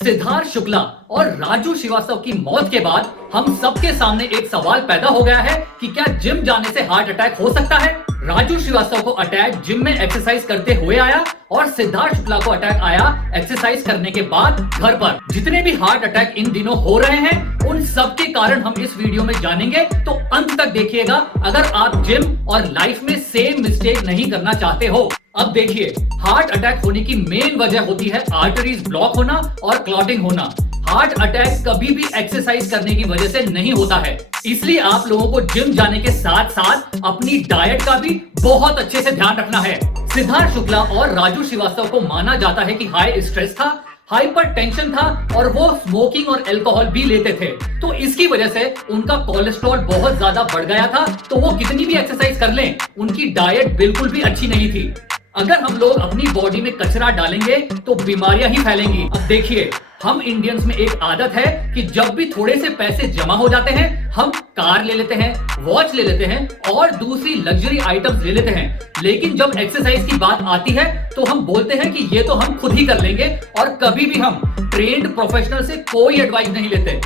सिद्धार्थ शुक्ला और राजू श्रीवास्तव की मौत के बाद हम सबके सामने एक सवाल पैदा हो गया है कि क्या जिम जाने से हार्ट अटैक हो सकता है। राजू श्रीवास्तव को अटैक जिम में एक्सरसाइज करते हुए आया और सिद्धार्थ शुक्ला को अटैक आया एक्सरसाइज करने के बाद घर पर। जितने भी हार्ट अटैक इन दिनों हो रहे हैं उन सब के कारण हम इस वीडियो में जानेंगे, तो अंत तक देखिएगा अगर आप जिम और लाइफ में सेम मिस्टेक नहीं करना चाहते हो। अब देखिए, हार्ट अटैक होने की मेन वजह होती है आर्टरीज ब्लॉक होना और क्लॉटिंग होना। हार्ट अटैक कभी भी एक्सरसाइज करने की वजह से नहीं होता है, इसलिए आप लोगों को जिम जाने के साथ साथ अपनी डाइट का भी बहुत अच्छे से ध्यान रखना है। सिद्धार्थ शुक्ला और राजू श्रीवास्तव को माना जाता है कि हाई स्ट्रेस था, हाइपर टेंशन था और वो स्मोकिंग और अल्कोहल भी लेते थे, तो इसकी वजह से उनका कोलेस्ट्रॉल बहुत ज्यादा बढ़ गया था। तो वो कितनी भी एक्सरसाइज कर लें, उनकी डाइट बिल्कुल भी अच्छी नहीं थी। अगर हम लोग अपनी बॉडी में कचरा डालेंगे तो बीमारियां ही फैलेंगी। अब देखिए, हम इंडियंस में एक आदत है कि जब भी थोड़े से पैसे जमा हो जाते हैं हम कार ले लेते हैं, वॉच ले लेते हैं और दूसरी लग्जरी आइटम्स ले लेते हैं, लेकिन जब एक्सरसाइज की बात आती है तो हम बोलते हैं कि ये तो हम खुद ही कर लेंगे और कभी भी हम ट्रेंड प्रोफेशनल से कोई एडवाइस नहीं लेते।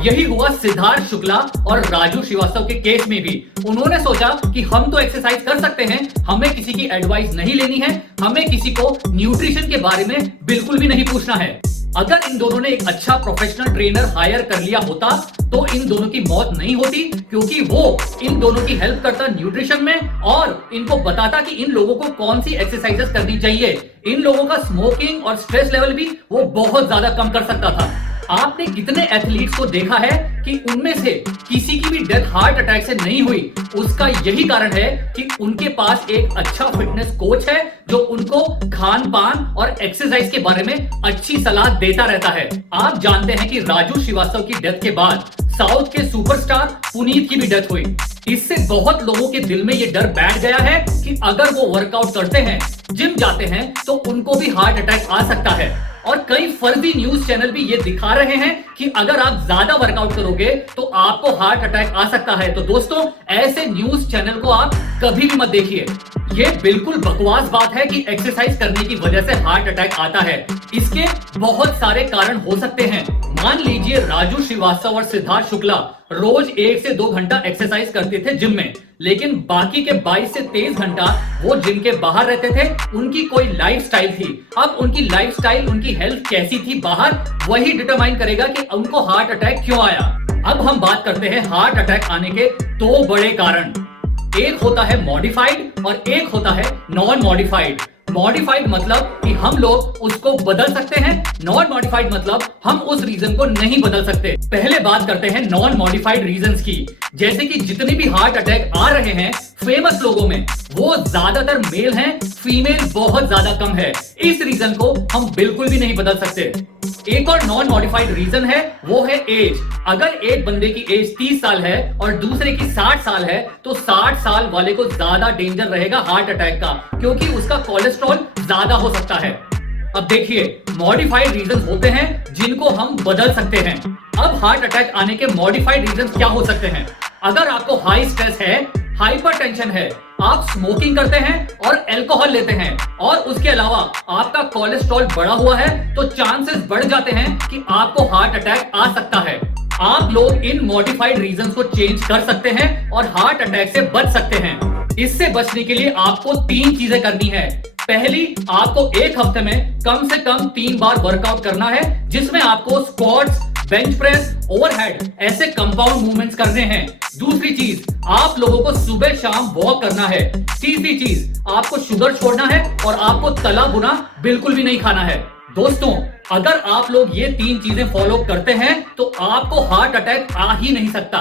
यही हुआ सिद्धार्थ शुक्ला और राजू श्रीवास्तव के केस में भी। उन्होंने सोचा कि हम तो एक्सरसाइज कर सकते हैं, हमें किसी की एडवाइस नहीं लेनी है, हमें किसी को न्यूट्रिशन के बारे में बिल्कुल भी नहीं पूछना है। अगर इन दोनों ने एक अच्छा प्रोफेशनल ट्रेनर हायर कर लिया होता तो इन दोनों की मौत नहीं होती, क्योंकि वो इन दोनों की हेल्प करता न्यूट्रिशन में और इनको बताता कि इन लोगों को कौन सी एक्सरसाइजेस करनी चाहिए। इन लोगों का स्मोकिंग और स्ट्रेस लेवल भी वो बहुत ज्यादा कम कर सकता था। आपने कितने एथलीट्स को देखा है कि उनमें से किसी की भी डेथ हार्ट अटैक से नहीं हुई? उसका यही कारण है कि उनके पास एक अच्छा फिटनेस कोच है जो उनको खान पान और एक्सरसाइज के बारे में अच्छी सलाह देता रहता है। आप जानते हैं कि राजू श्रीवास्तव की डेथ के बाद साउथ के सुपरस्टार पुनीत की भी डेथ हुई। इससे बहुत लोगों के दिल में ये डर बैठ गया है कि अगर वो वर्कआउट करते हैं, जिम जाते हैं, तो उनको भी हार्ट अटैक आ सकता है। और कई फर्जी न्यूज चैनल भी ये दिखा रहे हैं कि अगर आप ज्यादा वर्कआउट करोगे तो आपको हार्ट अटैक आ सकता है। तो दोस्तों, ऐसे न्यूज चैनल को आप कभी भी मत देखिए। ये बिल्कुल बकवास बात है कि एक्सरसाइज करने की वजह से हार्ट अटैक आता है। इसके बहुत सारे कारण हो सकते हैं। मान लीजिए राजू श्रीवास्तव और सिद्धार्थ शुक्ला रोज 1 से 2 घंटा एक्सरसाइज करते थे जिम में, लेकिन बाकी के 22 से 23 घंटा वो जिम के बाहर रहते थे। उनकी कोई लाइफस्टाइल थी। अब उनकी लाइफस्टाइल, उनकी हेल्थ कैसी थी बाहर, वही डिटरमाइन करेगा कि उनको हार्ट अटैक क्यों आया। अब हम बात करते हैं हार्ट अटैक आने के 2 बड़े कारण। एक होता है मॉडिफाइड और एक होता है नॉन मॉडिफाइड। मॉडिफाइड मतलब कि हम लोग उसको बदल सकते हैं, नॉन मॉडिफाइड मतलब हम उस रीजन को नहीं बदल सकते। पहले बात करते हैं नॉन मॉडिफाइड रीजंस की। जैसे कि जितने भी हार्ट अटैक आ रहे हैं फेमस लोगों में, वो ज्यादातर मेल हैं, फीमेल बहुत ज्यादा कम है। इस रीजन को हम बिल्कुल भी नहीं बदल सकते। एक और नॉन मॉडिफाइड रीजन है, वो है एज। अगर एक बंदे की एज 30 साल है और दूसरे की 60 साल है तो 60 साल वाले को ज्यादा डेंजर रहेगा हार्ट अटैक का, क्योंकि उसका कोलेस्ट्रॉल ज्यादा हो सकता है। अब देखिए, मॉडिफाइड रीजन होते हैं जिनको हम बदल सकते हैं। अब हार्ट अटैक आने के मॉडिफाइड रीजन क्या हो सकते हैं? अगर आपको हाई स्ट्रेस है, हाइपर टेंशन है, आप स्मोकिंग करते हैं और अल्कोहल लेते हैं और उसके अलावा आपका कोलेस्ट्रॉल बढ़ा हुआ है, तो चांसेस बढ़ जाते हैं कि आपको हार्ट अटैक आ सकता है। आप लोग इन मॉडिफाइड रीजंस को चेंज कर सकते हैं और हार्ट अटैक से बच सकते हैं। इससे बचने के लिए आपको 3 चीजें करनी है। पहली, आपको एक हफ्ते में कम से कम 3 बार वर्कआउट करना है, जिसमें आपको स्क्वाट्स, बेंच प्रेस, ओवरहेड ऐसे कंपाउंड मूवमेंट्स करने हैं। दूसरी चीज, आप लोगों को सुबह शाम वॉक करना है। तीसरी चीज, आपको शुगर छोड़ना है और आपको तला भुना बिल्कुल भी नहीं खाना है। दोस्तों, अगर आप लोग ये 3 चीजें फॉलो करते हैं तो आपको हार्ट अटैक आ ही नहीं सकता।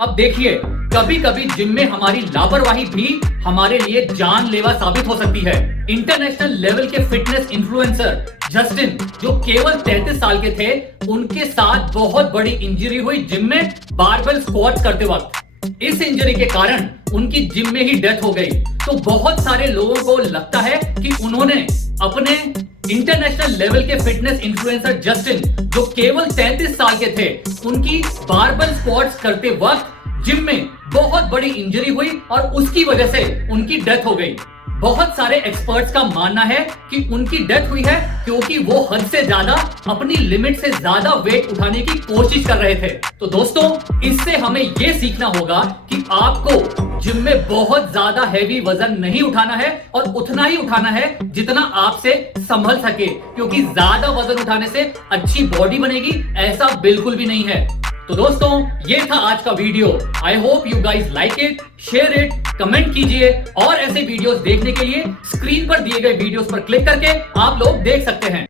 अब देखिए, कभी कभी जिम में हमारी लापरवाही भी हमारे लिए जानलेवा साबित हो सकती है। इंटरनेशनल लेवल के फिटनेस इन्फ्लुएंसर जस्टिन, जो केवल 33 साल के थे, उनके साथ बहुत बड़ी इंजरी हुई जिम में बारबेल स्क्वाट्स करते वक्त। इस इंजरी के कारण उनकी जिम में ही डेथ हो गई। तो बहुत सारे लोगों को लगता है कि उन्होंने अपने इंटरनेशनल लेवल के फिटनेस इन्फ्लुएंसर जस्टिन, जो केवल 33 साल के थे, उनकी बारबेल स्क्वाट्स करते वक्त जिम में बहुत बड़ी इंजरी हुई और उसकी वजह से उनकी डेथ हो गई। बहुत सारे एक्सपर्ट्स का मानना है कि उनकी डेथ हुई है क्योंकि वो हद से ज्यादा अपनी लिमिट से ज्यादा वेट उठाने की कोशिश कर रहे थे। तो दोस्तों, इससे हमें यह सीखना होगा कि आपको जिम में बहुत ज्यादा हैवी वजन नहीं उठाना है और उतना ही उठाना है जितना आपसे संभल सके, क्योंकि ज्यादा वजन उठाने से अच्छी बॉडी बनेगी ऐसा बिल्कुल भी नहीं है। तो दोस्तों, ये था आज का video. I hope you guys like it, share it, comment कीजिए और ऐसे वीडियोस देखने के लिए स्क्रीन पर दिए गए वीडियोस पर क्लिक करके आप लोग देख सकते हैं।